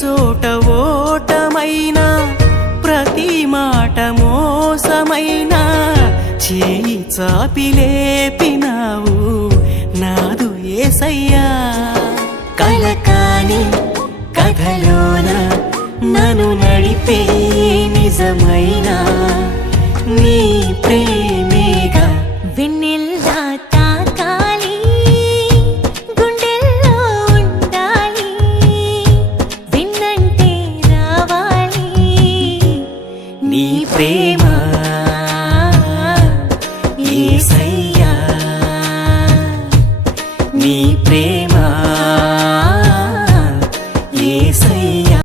చోట ఓటమైనా ప్రతి మాట మోసమైనా చేయి చాపి లేపినావు నాదు యేసయ్యా కలకాని కథలోన నన్ను నడిపే నిజమైన నీ ప్రేమేగా వెన్నెల్లా తాకాలి గుండెల్లో ఉండాలి వెన్నంటే రావాలి నీ ప్రేమ యేసయ్యా నీ ప్రేమ